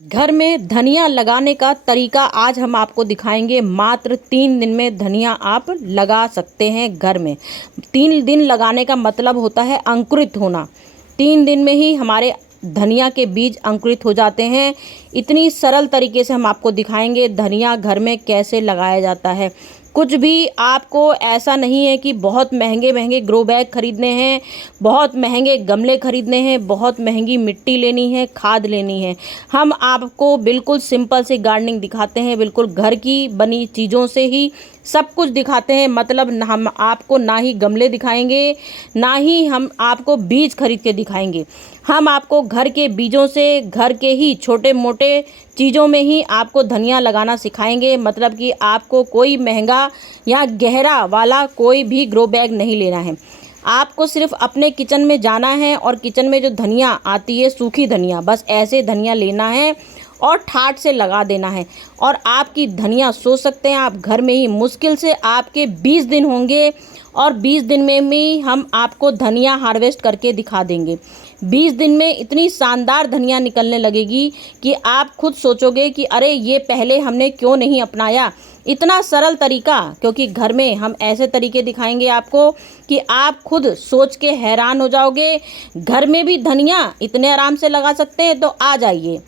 घर में धनिया लगाने का तरीका आज हम आपको दिखाएंगे। मात्र 3 दिन में धनिया आप लगा सकते हैं घर में। 3 दिन लगाने का मतलब होता है अंकुरित होना। 3 दिन में ही हमारे धनिया के बीज अंकुरित हो जाते हैं। इतनी सरल तरीके से हम आपको दिखाएंगे धनिया घर में कैसे लगाया जाता है। कुछ भी आपको ऐसा नहीं है कि बहुत महंगे महंगे ग्रो बैग खरीदने हैं, बहुत महंगे गमले खरीदने हैं, बहुत महंगी मिट्टी लेनी है, खाद लेनी है। हम आपको बिल्कुल सिंपल से गार्डनिंग दिखाते हैं, बिल्कुल घर की बनी चीज़ों से ही सब कुछ दिखाते हैं। मतलब हम आपको ना ही गमले दिखाएंगे, ना ही हम आपको बीज खरीद के दिखाएंगे। हम आपको घर के बीजों से, घर के ही छोटे मोटे चीज़ों में ही आपको धनिया लगाना सिखाएंगे। मतलब कि आपको कोई महंगा या गहरा वाला कोई भी ग्रो बैग नहीं लेना है। आपको सिर्फ अपने किचन में जाना है और किचन में जो धनिया आती है, सूखी धनिया, बस ऐसे धनिया लेना है और ठाट से लगा देना है। और आपकी धनिया सोच सकते हैं आप घर में ही मुश्किल से आपके 20 दिन होंगे और 20 दिन में ही हम आपको धनिया हार्वेस्ट करके दिखा देंगे। 20 दिन में इतनी शानदार धनिया निकलने लगेगी कि आप खुद सोचोगे कि अरे ये पहले हमने क्यों नहीं अपनाया। इतना सरल तरीका, क्योंकि घर में हम ऐसे तरीके दिखाएंगे आपको कि आप खुद सोच के हैरान हो जाओगे। घर में भी धनिया इतने आराम से लगा सकते हैं। तो आ जाइए,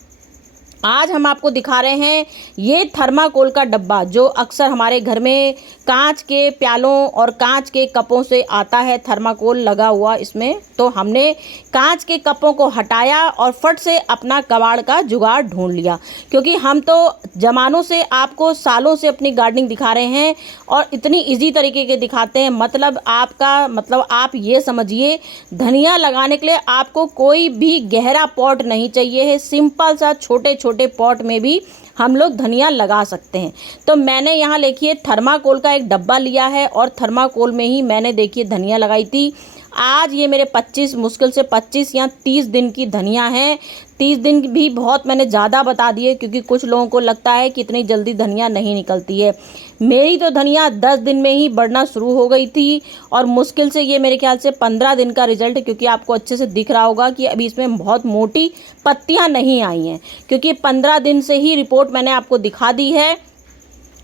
आज हम आपको दिखा रहे हैं ये थर्माकोल का डब्बा जो अक्सर हमारे घर में कांच के प्यालों और कांच के कपों से आता है, थर्माकोल लगा हुआ इसमें। तो हमने कांच के कपों को हटाया और फट से अपना कबाड़ का जुगाड़ ढूंढ लिया, क्योंकि हम तो ज़मानों से आपको सालों से अपनी गार्डनिंग दिखा रहे हैं और इतनी इजी तरीके के दिखाते हैं। मतलब आप ये समझिए, धनिया लगाने के लिए आपको कोई भी गहरा पॉट नहीं चाहिए है। सिंपल सा छोटे छोटे पॉट में भी हम लोग धनिया लगा सकते हैं। तो मैंने यहाँ देखिए थर्माकोल का एक डब्बा लिया है और थर्माकोल में ही मैंने देखिए धनिया लगाई थी। आज ये मेरे 25 मुश्किल से 25 या 30 दिन की धनिया है। 30 दिन भी बहुत मैंने ज़्यादा बता दिए, क्योंकि कुछ लोगों को लगता है कि इतनी जल्दी धनिया नहीं निकलती है। मेरी तो धनिया 10 दिन में ही बढ़ना शुरू हो गई थी और मुश्किल से ये मेरे ख्याल से 15 दिन का रिजल्ट, क्योंकि आपको अच्छे से दिख रहा होगा कि अभी इसमें बहुत मोटी पत्तियां नहीं आई हैं, क्योंकि 15 दिन से ही रिपोर्ट मैंने आपको दिखा दी है।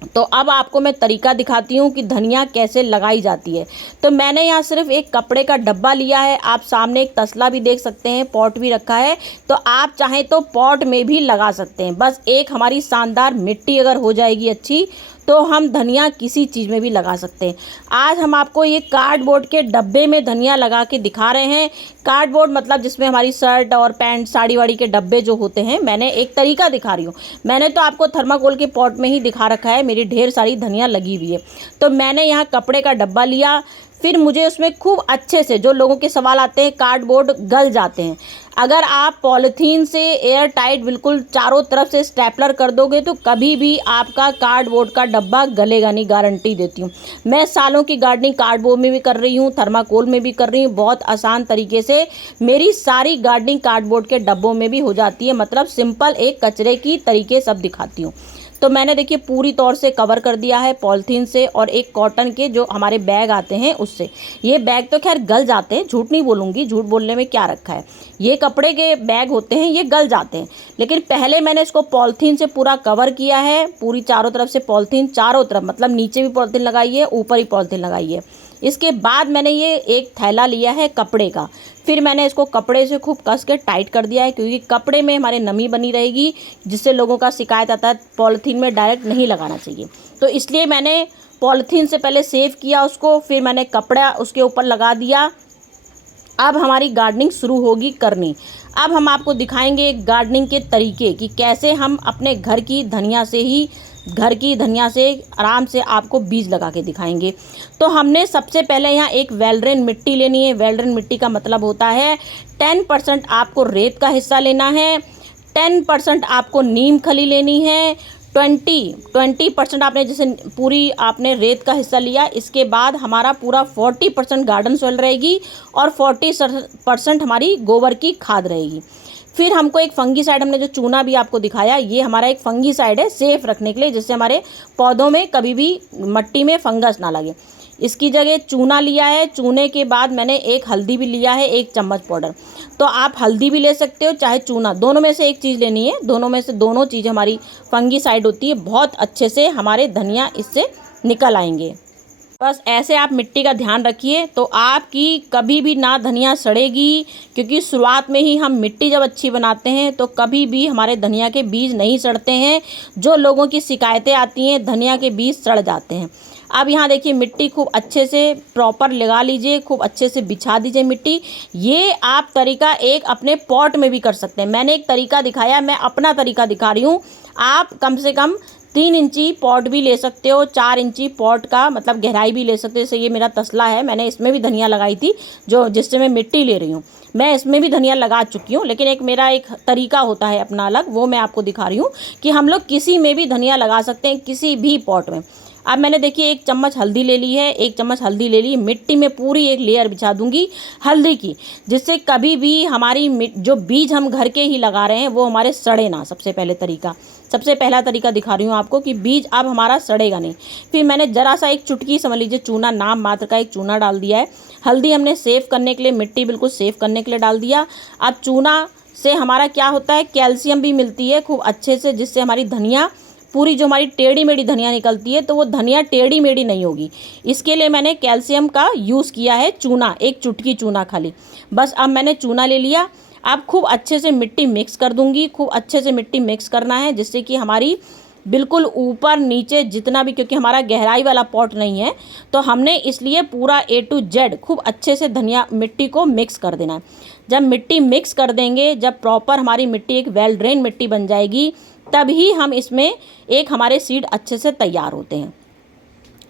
तो अब आपको मैं तरीका दिखाती हूँ कि धनिया कैसे लगाई जाती है। तो मैंने यहाँ सिर्फ एक कपड़े का डब्बा लिया है। आप सामने एक तसला भी देख सकते हैं, पॉट भी रखा है। तो आप चाहें तो पॉट में भी लगा सकते हैं। बस एक हमारी शानदार मिट्टी अगर हो जाएगी अच्छी, तो हम धनिया किसी चीज़ में भी लगा सकते हैं। आज हम आपको ये कार्डबोर्ड के डब्बे में धनिया लगा के दिखा रहे हैं। कार्डबोर्ड मतलब जिसमें हमारी शर्ट और पैंट, साड़ी वाड़ी के डब्बे जो होते हैं, मैंने एक तरीका दिखा रही हूँ। मैंने तो आपको थर्माकोल के पॉट में ही दिखा रखा है, मेरी ढेर सारी धनिया लगी हुई है। तो मैंने यहाँ कपड़े का डब्बा लिया, फिर मुझे उसमें खूब अच्छे से, जो लोगों के सवाल आते हैं कार्डबोर्ड गल जाते हैं, अगर आप पॉलीथीन से एयर टाइट बिल्कुल चारों तरफ से स्टेपलर कर दोगे तो कभी भी आपका कार्डबोर्ड का डब्बा गलेगा नहीं, गारंटी देती हूँ। मैं सालों की गार्डनिंग कार्डबोर्ड में भी कर रही हूँ, थर्माकोल में भी कर रही हूँ। बहुत आसान तरीके से मेरी सारी गार्डनिंग कार्डबोर्ड के डब्बों में भी हो जाती है। मतलब सिंपल एक कचरे की तरीके सब दिखाती हूँ। तो मैंने देखिए पूरी तौर से कवर कर दिया है पॉलीथीन से और एक कॉटन के जो हमारे बैग आते हैं उससे। ये बैग तो खैर गल जाते हैं, झूठ नहीं बोलूँगी, झूठ बोलने में क्या रखा है। ये कपड़े के बैग होते हैं, ये गल जाते हैं। लेकिन पहले मैंने इसको पॉलीथीन से पूरा कवर किया है, पूरी चारों तरफ से पॉलीथीन, चारों तरफ मतलब नीचे भी पॉलीथीन लगाई है, ऊपर ही पॉलीथीन लगाई है। इसके बाद मैंने ये एक थैला लिया है कपड़े का, फिर मैंने इसको कपड़े से खूब कस के टाइट कर दिया है, क्योंकि कपड़े में हमारे नमी बनी रहेगी, जिससे लोगों का शिकायत आता है पॉलीथीन में डायरेक्ट नहीं लगाना चाहिए। तो इसलिए मैंने पॉलीथीन से पहले सेव किया उसको, फिर मैंने कपड़ा उसके ऊपर लगा दिया। अब हमारी गार्डनिंग शुरू होगी करनी। अब हम आपको दिखाएंगे गार्डनिंग के तरीके कि कैसे हम अपने घर की धनिया से आराम से आपको बीज लगा के दिखाएंगे। तो हमने सबसे पहले यहाँ एक वेलड्रेन मिट्टी लेनी है। वेलड्रेन मिट्टी का मतलब होता है 10% आपको रेत का हिस्सा लेना है, 10% आपको नीम खली लेनी है, 20% आपने जैसे पूरी आपने रेत का हिस्सा लिया। इसके बाद हमारा पूरा 40% गार्डन सॉइल रहेगी और 40% हमारी गोबर की खाद रहेगी। फिर हमको एक फंगीसाइड, हमने जो चूना भी आपको दिखाया, ये हमारा एक फंगीसाइड है सेफ रखने के लिए, जिससे हमारे पौधों में कभी भी मिट्टी में फंगस ना लगे। इसकी जगह चूना लिया है, चूने के बाद मैंने एक हल्दी भी लिया है, 1 चम्मच पाउडर। तो आप हल्दी भी ले सकते हो चाहे चूना, दोनों में से एक चीज़ लेनी है। दोनों में से दोनों चीज़ हमारी फंगीसाइड होती है, बहुत अच्छे से हमारे धनिया इससे निकल आएंगे। बस ऐसे आप मिट्टी का ध्यान रखिए तो आपकी कभी भी ना धनिया सड़ेगी, क्योंकि शुरुआत में ही हम मिट्टी जब अच्छी बनाते हैं तो कभी भी हमारे धनिया के बीज नहीं सड़ते हैं। जो लोगों की शिकायतें आती हैं धनिया के बीज सड़ जाते हैं। अब यहाँ देखिए मिट्टी खूब अच्छे से प्रॉपर लगा लीजिए, खूब अच्छे से बिछा दीजिए मिट्टी। ये आप तरीका एक अपने पॉट में भी कर सकते हैं। मैंने एक तरीका दिखाया, मैं अपना तरीका दिखा रही हूँ। आप कम से कम 3 इंची पॉट भी ले सकते हो, 4 इंची पॉट का मतलब गहराई भी ले सकते हो। जैसे ये मेरा तसला है, मैंने इसमें भी धनिया लगाई थी, जिससे मैं मिट्टी ले रही हूँ। मैं इसमें भी धनिया लगा चुकी हूँ, लेकिन एक मेरा एक तरीका होता है अपना अलग, वो मैं आपको दिखा रही हूँ कि हम लोग किसी में भी धनिया लगा सकते हैं, किसी भी पॉट में। अब मैंने देखिए 1 चम्मच हल्दी ले ली है, 1 चम्मच हल्दी ले ली। मिट्टी में पूरी एक लेयर बिछा दूंगी हल्दी की, जिससे कभी भी हमारी जो बीज हम घर के ही लगा रहे हैं वो हमारे सड़े ना। सबसे पहला तरीका दिखा रही हूँ आपको कि बीज अब हमारा सड़ेगा नहीं। फिर मैंने ज़रा सा एक चुटकी समझ लीजिए चूना, नाम मात्र का एक चूना डाल दिया है। हल्दी हमने सेव करने के लिए, मिट्टी बिल्कुल सेव करने के लिए डाल दिया। अब चूना से हमारा क्या होता है, कैल्शियम भी मिलती है खूब अच्छे से, जिससे हमारी धनिया पूरी जो हमारी टेढ़ी मेढ़ी धनिया निकलती है तो वो धनिया टेढ़ी मेढ़ी नहीं होगी। इसके लिए मैंने कैल्शियम का यूज़ किया है चूना, एक चुटकी चूना खाली। बस अब मैंने चूना ले लिया। अब खूब अच्छे से मिट्टी मिक्स कर दूंगी, खूब अच्छे से मिट्टी मिक्स करना है, जिससे कि हमारी बिल्कुल ऊपर नीचे जितना भी, क्योंकि हमारा गहराई वाला पॉट नहीं है तो हमने इसलिए पूरा A to Z खूब अच्छे से धनिया मिट्टी को मिक्स कर देना है। जब मिट्टी मिक्स कर देंगे, जब प्रॉपर हमारी मिट्टी एक वेल ड्रेन मिट्टी बन जाएगी, तभी हम इसमें एक हमारे सीड अच्छे से तैयार होते हैं।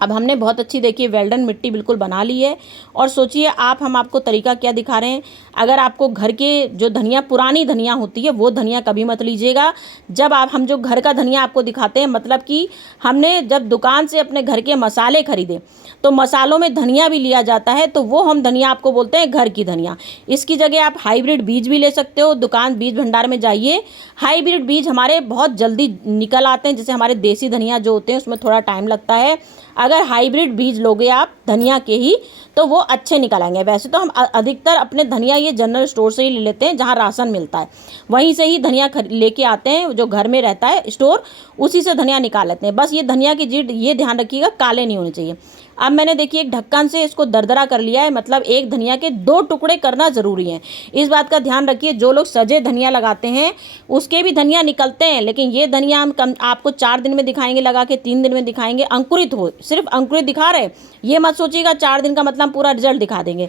अब हमने बहुत अच्छी देखिए वेल्डन मिट्टी बिल्कुल बना ली है। और सोचिए हम आपको तरीका क्या दिखा रहे हैं। अगर आपको घर के जो धनिया, पुरानी धनिया होती है, वो धनिया कभी मत लीजिएगा। जब हम जो घर का धनिया आपको दिखाते हैं, मतलब कि हमने जब दुकान से अपने घर के मसाले खरीदे तो मसालों में धनिया भी लिया जाता है, तो वो हम धनिया आपको बोलते हैं घर की धनिया। इसकी जगह आप हाइब्रिड बीज भी ले सकते हो। दुकान बीज भंडार में जाइए, हाइब्रिड बीज हमारे बहुत जल्दी निकल आते हैं। जैसे हमारे देसी धनिया जो होते हैं उसमें थोड़ा टाइम लगता है। अगर हाइब्रिड बीज लोगे आप धनिया के ही तो वो अच्छे निकल आएंगे। वैसे तो हम अधिकतर अपने धनिया ये जनरल स्टोर से ही ले लेते हैं, जहाँ राशन मिलता है वहीं से ही धनिया लेके आते हैं। जो घर में रहता है स्टोर, उसी से धनिया निकाल लेते हैं। बस ये धनिया की जीड ये ध्यान रखिएगा, काले नहीं होने चाहिए। अब मैंने देखिए एक ढक्कन से इसको दरदरा कर लिया है, मतलब एक धनिया के 2 टुकड़े करना ज़रूरी है। इस बात का ध्यान रखिए, जो लोग सजे धनिया लगाते हैं उसके भी धनिया निकलते हैं, लेकिन ये धनिया हम आपको 4 दिन में दिखाएंगे लगा के, 3 दिन में दिखाएंगे। अंकुरित हो, सिर्फ अंकुरित दिखा रहे, ये मत सोचिएगा 4 दिन का मतलब पूरा रिजल्ट दिखा देंगे।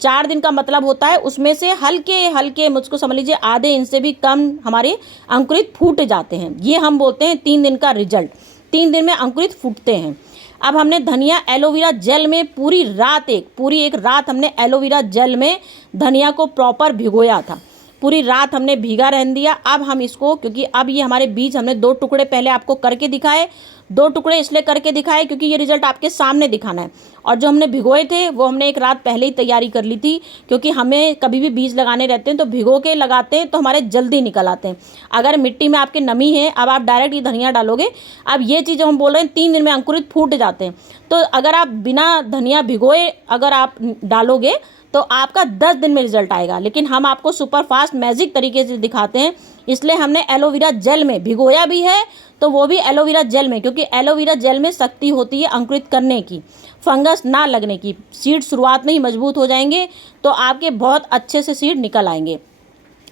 4 दिन का मतलब होता है उसमें से हल्के हल्के, मुझको समझ लीजिए आधे इंच से भी कम हमारे अंकुरित फूट जाते हैं। ये हम बोलते हैं 3 दिन का रिजल्ट। 3 दिन में अंकुरित फूटते हैं। अब हमने धनिया एलोवेरा जेल में पूरी एक रात हमने एलोवेरा जेल में धनिया को प्रॉपर भिगोया था। पूरी रात हमने भीगा रहने दिया। अब हम इसको, क्योंकि अब ये हमारे बीज हमने 2 टुकड़े पहले आपको करके दिखाए। 2 टुकड़े इसलिए करके दिखाए क्योंकि ये रिजल्ट आपके सामने दिखाना है। और जो हमने भिगोए थे वो हमने एक रात पहले ही तैयारी कर ली थी, क्योंकि हमें कभी भी बीज लगाने रहते हैं तो भिगो के लगाते हैं तो हमारे जल्दी निकल आते हैं। अगर मिट्टी में आपके नमी है, अब आप डायरेक्ट ये धनिया डालोगे, अब ये चीज़ हम बोल रहे हैं 3 दिन में अंकुरित फूट जाते हैं। तो अगर आप बिना धनिया भिगोए अगर आप डालोगे तो आपका 10 दिन में रिजल्ट आएगा। लेकिन हम आपको सुपर फास्ट मैजिक तरीके से दिखाते हैं, इसलिए हमने एलोवेरा जेल में भिगोया भी है, तो वो भी एलोवेरा जेल में, क्योंकि एलोवेरा जेल में शक्ति होती है अंकुरित करने की, फंगस ना लगने की। सीड शुरुआत में ही मजबूत हो जाएंगे तो आपके बहुत अच्छे से सीड निकल आएंगे।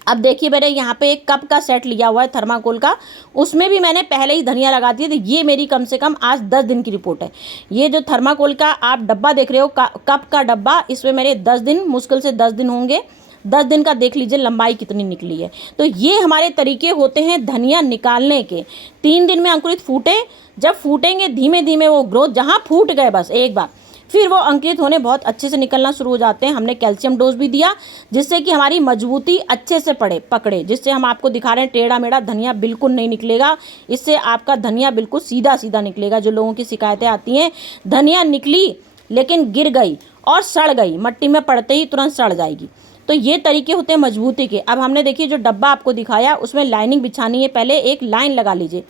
अब देखिए मैंने यहाँ पे एक कप का सेट लिया हुआ है थर्माकोल का, उसमें भी मैंने पहले ही धनिया लगा दी है। तो ये मेरी कम से कम आज 10 दिन की रिपोर्ट है। ये जो थर्माकोल का आप डब्बा देख रहे हो, कप का डब्बा, इसमें मेरे 10 दिन, मुश्किल से 10 दिन होंगे। 10 दिन का देख लीजिए लंबाई कितनी निकली है। तो ये हमारे तरीके होते हैं धनिया निकालने के। 3 दिन में अंकुरित फूटे, जब फूटेंगे धीमे धीमे वो ग्रोथ, जहाँ फूट गए बस एक बार, फिर वो अंकुरित होने बहुत अच्छे से निकलना शुरू हो जाते हैं। हमने कैल्शियम डोज भी दिया जिससे कि हमारी मजबूती अच्छे से पकड़े, जिससे हम आपको दिखा रहे हैं टेढ़ा मेढ़ा धनिया बिल्कुल नहीं निकलेगा। इससे आपका धनिया बिल्कुल सीधा सीधा निकलेगा। जो लोगों की शिकायतें आती हैं, धनिया निकली लेकिन गिर गई और सड़ गई, मट्टी में पड़ते ही तुरंत सड़ जाएगी, तो ये तरीके होते हैं मजबूती के। अब हमने देखिए जो डब्बा आपको दिखाया उसमें लाइनिंग बिछानी है, पहले एक लाइन लगा लीजिए,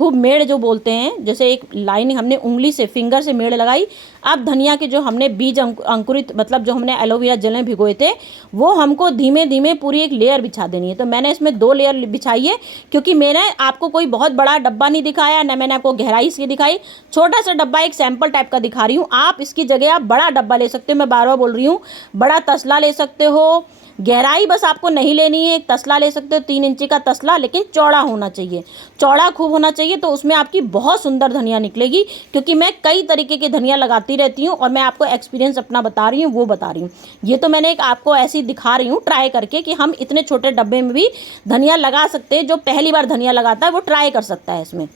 खूब मेड़ जो बोलते हैं, जैसे एक लाइन हमने उंगली से फिंगर से मेड़ लगाई। अब धनिया के जो हमने बीज अंकुरित मतलब जो हमने एलोवेरा जेल में भिगोए थे वो हमको धीमे धीमे पूरी एक लेयर बिछा देनी है। तो मैंने इसमें 2 लेयर बिछाई है, क्योंकि मैंने आपको कोई बहुत बड़ा डब्बा नहीं दिखाया, ना मैंने आपको गहराई इसकी दिखाई। छोटा सा डब्बा एक सैंपल टाइप का दिखा रही हूँ। आप इसकी जगह आप बड़ा डब्बा ले सकते हो, मैं बार बार बोल रही हूँ, बड़ा तसला ले सकते हो। गहराई बस आपको नहीं लेनी है, एक तसला ले सकते हो 3 इंची का तसला, लेकिन चौड़ा होना चाहिए, चौड़ा खूब होना चाहिए। तो उसमें आपकी बहुत सुंदर धनिया निकलेगी, क्योंकि मैं कई तरीके की धनिया लगाती रहती हूँ और मैं आपको एक्सपीरियंस अपना बता रही हूँ, वो बता रही हूँ। ये तो मैंने एक आपको ऐसी दिखा रही हूँ ट्राई करके कि हम इतने छोटे डब्बे में भी धनिया लगा सकते हैं। जो पहली बार धनिया लगाता है वो ट्राई कर सकता है इसमें।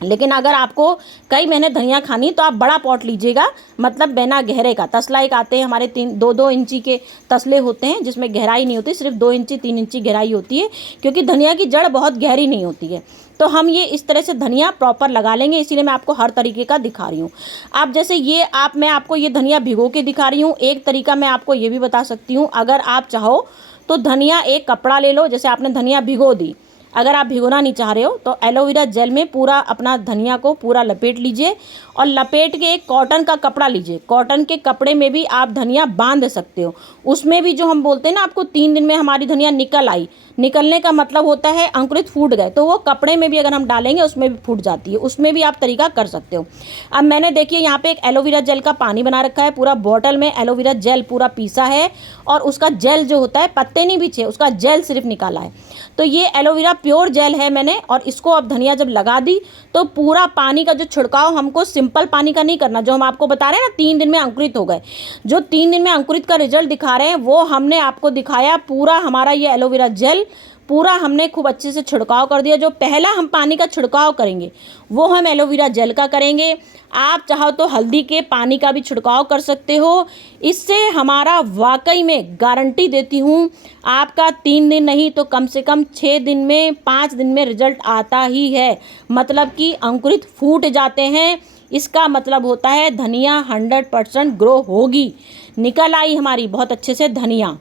लेकिन अगर आपको कई महीने धनिया खानी तो आप बड़ा पॉट लीजिएगा, मतलब बिना गहरे का। तसला एक आते हैं हमारे 2-2 इंची के तसले होते हैं, जिसमें गहराई नहीं होती, सिर्फ 2 इंची 3 इंची गहराई होती है, क्योंकि धनिया की जड़ बहुत गहरी नहीं होती है। तो हम ये इस तरह से धनिया प्रॉपर लगा लेंगे, इसीलिए मैं आपको हर तरीके का दिखा रही हूँ। आप जैसे ये मैं आपको ये धनिया भिगो के दिखा रही हूँ। एक तरीका मैं आपको ये भी बता सकती हूँ, अगर आप चाहो तो धनिया एक कपड़ा ले लो, जैसे आपने धनिया भिगो दी, अगर आप भिगोना नहीं चाह रहे हो तो एलोवेरा जेल में पूरा अपना धनिया को पूरा लपेट लीजिए और लपेट के एक कॉटन का कपड़ा लीजिए। कॉटन के कपड़े में भी आप धनिया बांध सकते हो। उसमें भी जो हम बोलते हैं ना, आपको 3 दिन में हमारी धनिया निकल आई, निकलने का मतलब होता है अंकुरित फूट गए, तो वो कपड़े में भी अगर हम डालेंगे उसमें भी फूट जाती है। उसमें भी आप तरीका कर सकते हो। अब मैंने देखिए यहाँ पे एक एलोवेरा जेल का पानी बना रखा है, पूरा बॉटल में एलोवेरा जेल पूरा पीसा है और उसका जेल जो होता है, पत्ते नहीं पीछे, उसका जेल सिर्फ निकाला है। तो ये एलोवेरा प्योर जेल है मैंने, और इसको अब धनिया जब लगा दी तो पूरा पानी का जो छिड़काव हमको सिंपल पानी का नहीं करना, जो हम आपको बता रहे हैं ना 3 दिन में अंकुरित हो गए, जो 3 दिन में अंकुरित का रिजल्ट दिखा रहे हैं वो हमने आपको दिखाया। पूरा हमारा ये एलोवेरा जेल पूरा हमने खूब अच्छे से छिड़काव कर दिया। जो पहला हम पानी का छिड़काव करेंगे वो हम एलोवेरा जेल का करेंगे। आप चाहो तो हल्दी के पानी का भी छिड़काव कर सकते हो। इससे हमारा वाकई में गारंटी देती हूँ, आपका 3 दिन नहीं तो कम से कम 6 दिन में 5 दिन में रिजल्ट आता ही है। मतलब कि अंकुरित फूट जाते हैं, इसका मतलब होता है धनिया 100% ग्रो होगी। निकल आई हमारी बहुत अच्छे से धनिया।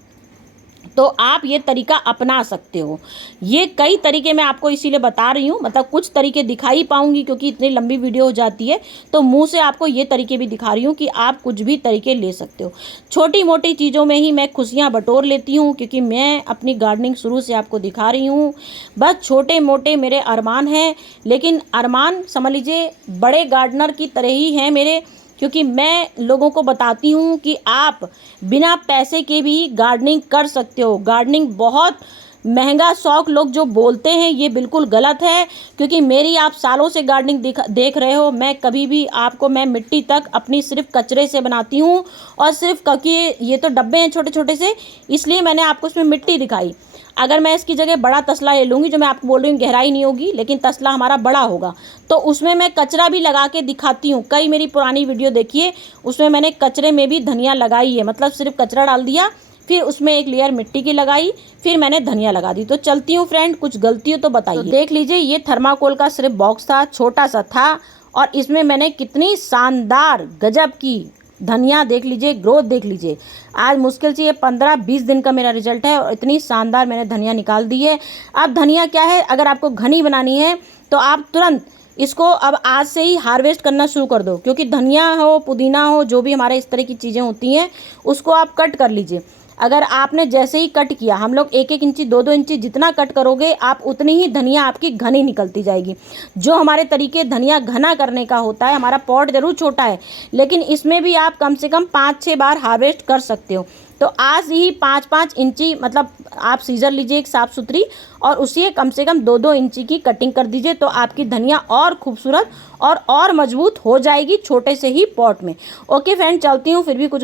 तो आप ये तरीका अपना सकते हो। ये कई तरीके मैं आपको इसीलिए बता रही हूँ, मतलब कुछ तरीके दिखा ही पाऊँगी क्योंकि इतनी लंबी वीडियो हो जाती है, तो मुंह से आपको ये तरीके भी दिखा रही हूँ कि आप कुछ भी तरीके ले सकते हो। छोटी मोटी चीज़ों में ही मैं खुशियाँ बटोर लेती हूँ, क्योंकि मैं अपनी गार्डनिंग शुरू से आपको दिखा रही हूँ। बस छोटे मोटे मेरे अरमान हैं, लेकिन अरमान समझ लीजिए बड़े गार्डनर की तरह ही हैं मेरे, क्योंकि मैं लोगों को बताती हूँ कि आप बिना पैसे के भी गार्डनिंग कर सकते हो। गार्डनिंग बहुत महंगा शौक लोग जो बोलते हैं ये बिल्कुल गलत है, क्योंकि मेरी आप सालों से गार्डनिंग देख रहे हो। मैं कभी भी आपको मैं मिट्टी तक अपनी सिर्फ कचरे से बनाती हूँ, और सिर्फ क्योंकि ये तो डब्बे हैं छोटे छोटे से, इसलिए मैंने आपको इसमें मिट्टी दिखाई। अगर मैं इसकी जगह बड़ा तसला ले लूँगी, जो मैं आपको बोल रही हूँ गहराई नहीं होगी लेकिन तसला हमारा बड़ा होगा, तो उसमें मैं कचरा भी लगा के दिखाती हूँ। कई मेरी पुरानी वीडियो देखिए, उसमें मैंने कचरे में भी धनिया लगाई है, मतलब सिर्फ कचरा डाल दिया, फिर उसमें एक लेयर मिट्टी की लगाई, फिर मैंने धनिया लगा दी। तो चलती हूँ फ्रेंड, कुछ गलती हो तो बताइए। तो देख लीजिए, ये थर्माकोल का सिर्फ बॉक्स था, छोटा सा था, और इसमें मैंने कितनी शानदार गजब की धनिया देख लीजिए, ग्रोथ देख लीजिए। आज मुश्किल से ये 15-20 दिन का मेरा रिजल्ट है और इतनी शानदार मैंने धनिया निकाल दी है। अब धनिया क्या है, अगर आपको घनी बनानी है तो आप तुरंत इसको अब आज से ही हार्वेस्ट करना शुरू कर दो, क्योंकि धनिया हो, पुदीना हो, जो भी हमारे इस तरह की चीज़ें होती हैं उसको आप कट कर लीजिए। अगर आपने जैसे ही कट किया, हम लोग 1-1 इंची 2-2 इंची जितना कट करोगे आप उतनी ही धनिया आपकी घनी निकलती जाएगी। जो हमारे तरीके धनिया घना करने का होता है, हमारा पॉट ज़रूर छोटा है लेकिन इसमें भी आप कम से कम 5-6 बार हार्वेस्ट कर सकते हो। तो आज ही 5-5 इंची, मतलब आप सीजर लीजिए एक साफ़ सुथरी, और उसी कम से कम 2-2 इंची की कटिंग कर दीजिए, तो आपकी धनिया और खूबसूरत और मजबूत हो जाएगी छोटे से ही पॉट में। ओके फ्रेंड, चलती हूँ, फिर भी कुछ